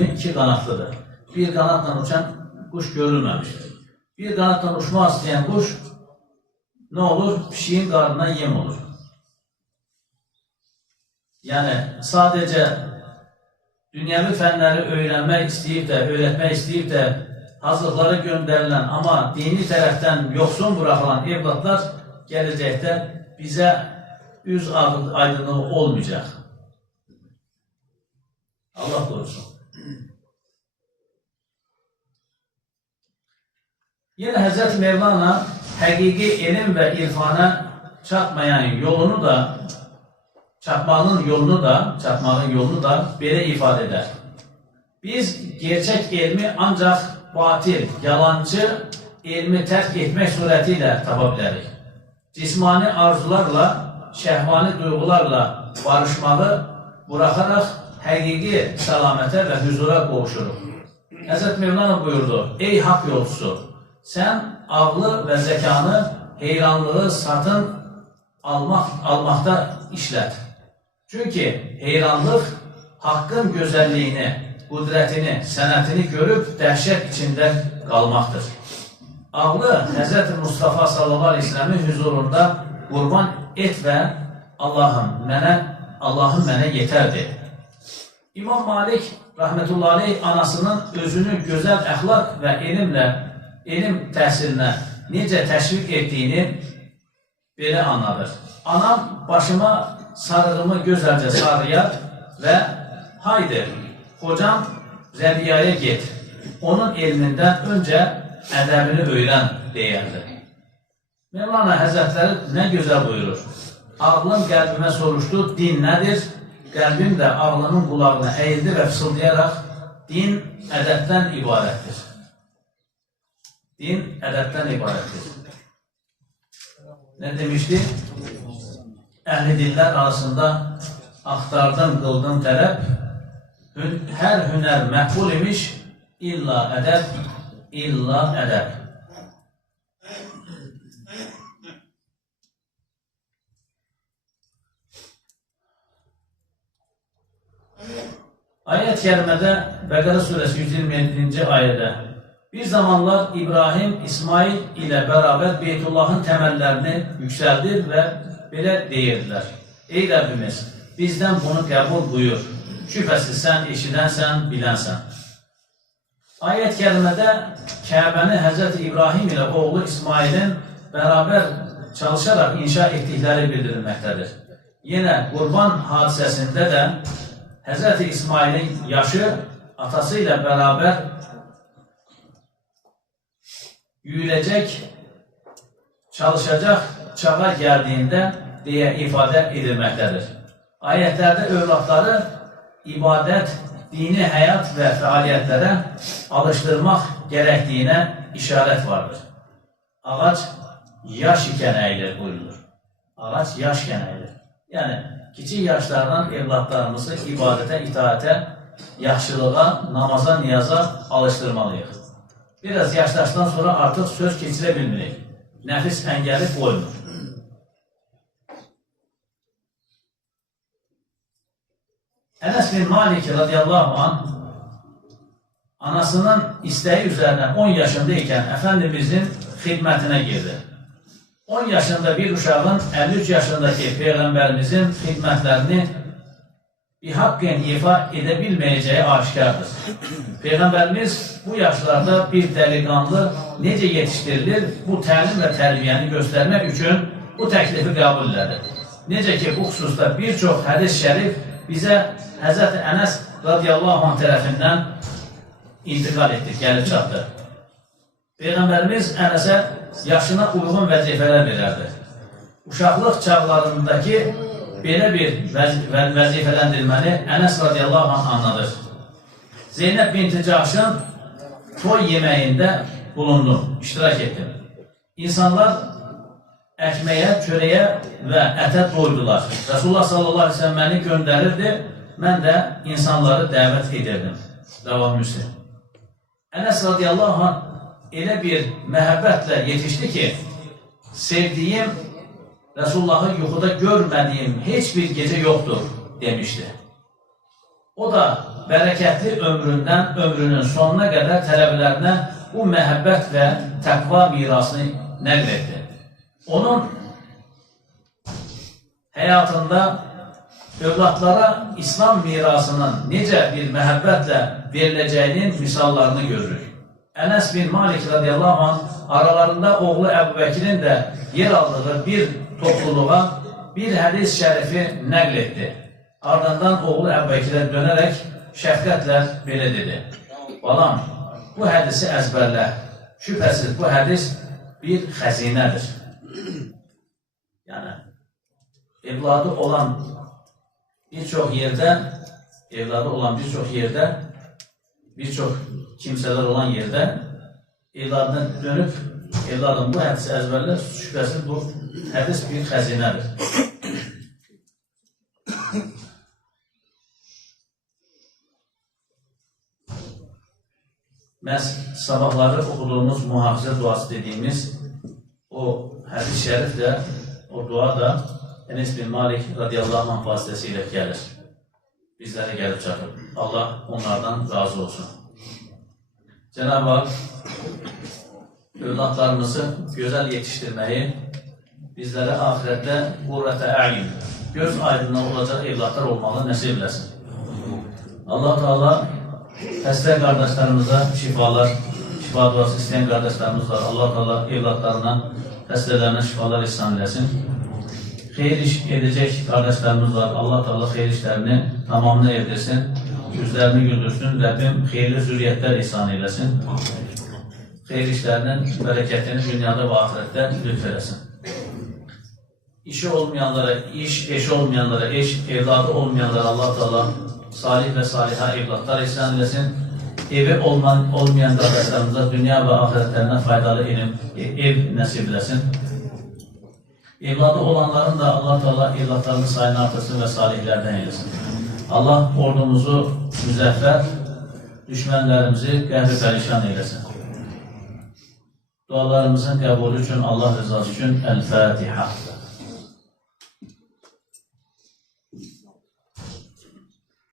kimi iki qanatlıdır. Bir qanatla uçan quş görülməmişdir. Bir qanatla uçmaq istəyən quş nə olur? Pişiyin qarnına yem olur. Yəni, sadəcə dünyəvi fənləri öyrənmək istəyib də, öyrətmək istəyib də, hazırlıqlara göndərilən, amma dini tərəfdən yoxsun buraxılan evladlar gələcəkdə bizə üz aydınlığı olmayacaq. Allah qorusun. Yenə Həzrət Mevlana həqiqi elm və irfana çatmayan yolunu da, çatmağın yolunu da belə ifadə edər. Biz gerçək elmi ancaq batil, yalancı elmi tərk etmək surəti ilə tapa bilərik. Cismani arzularla, şəhvani duyğularla barışmağı buraxaraq həqiqi səlamətə və hüzura qovuşuruq. Həzrət Mevlana buyurdu, ey haqq yolcusu, sən ağlı və zəkanı, heyranlığı satın almaqda işlət. Çünki heyranlıq haqqın gözəlliyini, qudrətini, sənətini görüb dəhşət içində qalmaqdır. Ağlı Həzrət Mustafa sallallahu aleyhi ve sellemin huzurunda qurban et və Allahım mənə yetərdir. İmam Malik rahmetullahi aleyh anasının özünü gözəl əxlaq və elm təhsilinə necə təşviq etdiyini belə anladır. Anam başıma sarığımı gözəlcə sarıyar və haydi, hocam Rəbiyaya get, onun elmindən öncə ədəbini öyrən deyərdi. Mevlana Həzrətləri nə gözəl buyurur. Ağlım qəlbimə soruşdu, din nədir? Qəlbim də ağlının qulağına əyildi və fısıldayaraq, din ədəbdən ibarətdir. Din ədəbdən ibarətdir. Nə demişdi? Əhli dillər arasında axtardım, qıldım tələb, hər hünər məqbul imiş, illa ədəb, illa ədəb. Ayət-i kərimədə Bəqərə surəsi 127-ci ayədə bir zamanlar İbrahim, İsmail ilə bərabər Beytullahın təməllərini yüksəldir və belə deyirdilər. Ey Rəbbimiz, bizdən bunu qəbul buyur. Şübhəsiz sən eşidənsən, bilənsən. Ayət-i kərimədə Kəbəni Həzrəti İbrahim ilə oğlu İsmailin bərabər çalışaraq inşa etdikləri bildirilməkdədir. Yenə Qurban hadisəsində də Həzrəti İsmailin yaşı atası ilə bərabər yüyüləcək, çalışacaq çağa gəldiyində deyə ifadə edilməkdədir. Ayətlərdə övladları ibadət, dini həyat və fəaliyyətlərə alışdırmaq gərəkdiyinə işarət vardır. Ağac yaş ikən əyilir buyurulur. Ağac yaş ikən əyilir. Yəni, kiçik yaşlardan evladlarımızı ibadətə, itaətə, yaxşılığa, namaza, niyaza alışdırmalıyıq. Biraz yaşlaşdan sonra artıq söz keçirə bilmirik. Nəfis əngəli qoymur. Ənəs bin Malik radiyallahu anh anasının istəyi üzərinə 10 yaşında ikən Əfəndimizin xidmətinə girdi. 10 yaşında bir uşağın 53 yaşındakı Peyğəmbərimizin xidmətlərini bihaqqən ifa edə bilməyəcəyi aşikardır. Peyğəmbərimiz bu yaşlarda bir dəliqanlı necə yetişdirilir, bu təlim və tərbiyəni göstərmək üçün bu təklifi qəbul elədi. Necə ki, bu xüsusda bir çox hədis şərif bizə Həzrət Ənəs radiyallahu anh tərəfindən intiqal etdik, gəlib çatdı. Peyğəmbərimiz Ənəsə yaşına uyğun vəzifələr verərdi. Uşaqlıq çağlarındakı belə bir vəzifələndirməni Ənəs radiyallahu anh anladır. Zeynəb binti Cahşın toy yeməyində bulundum, iştirak etdim. İnsanlar əkməyə, çörəyə və ətə doydular. Rasulullah sallallahu aleyhi ve sellem məni göndərirdi, mən də insanları dəvət edirdim. Rəvah Müslim. Ənəs radiyallahu anh elə bir məhəbbətlə yetişdi ki, sevdiyim, Resulullah'ı yuxuda görmədiyim heç bir gecə yoxdur demişdi. O da bərəkətli ömründən ömrünün sonuna qədər tələbələrinə bu məhəbbət və təqva mirasını nəql etdi. Onun həyatında övladlara İslam mirasının necə bir məhəbbətlə veriləcəyinin misallarını görürük. Ənəs bin Malik radiyallahu anh aralarında oğlu Əbu Bəkirin də yer aldığı bir topluluğa bir hədis şərifi nəql etdi. Ardından oğlu Əbu Bəkirə dönərək şəfqətlə belə dedi: "Balam, bu hədisi əzbərlə. Şübhəsiz bu hədis bir xəzinədir." Yəni, evladı olan bir çox yerdə, bir çox kimsələr olan yerdə evladına dönüb, evladım bu hədisi əzbərlə, şübhəsiz bu hədis bir xəzinədir. Məhz sabahları oxuduğumuz mühafizə duası dediyimiz o hədis şərif də, o dua da Ənəs bin Malik radiyallahu anh vasitəsilə gəlir. Bizlərə gəlib çatır. Allah onlardan razı olsun. Cenab-ı Hak övladlarımızı gözəl yetişdirməyi, bizlərə ahirətdə qurrətə əyun, göz aydınlığı olacaq evladlar olmalı nəsib eləsin. Allah Teala xəstə qardaşlarımıza şifalar, şifa duası istəyən qardaşlarımız var. Allah Teala evladlarına, xəstələrinə şifalar ihsan eləsin. Xeyir iş edəcək qardaşlarımız var. Allah Teala xeyir işlərini tamamını edirsin, yüzlərini güldürsün, Rəbbim xeyirli zürriyyətlər ihsan eləsin. Xeyir işlərinin bərəkətini dünyada və ahirətdə lütf eləsin. İşi olmayanlara iş, eşi olmayanlara eş, evladı olmayanlara Allah Teala salih və salihə evladlar ihsan eləsin. Evi olmayan qardaşlarımıza dünya və ahirətlərinə faydalı ev nəsib eləsin. Evladı olanların da Allah Teala evladlarının sayını artırsın və salihlərdən eylesin. Allah ordumuzu müzəffər, düşmənlərimizi qəhr-i pərişan eylesin. Dualarımızın qəbulü üçün Allah rızası üçün El-Fatiha.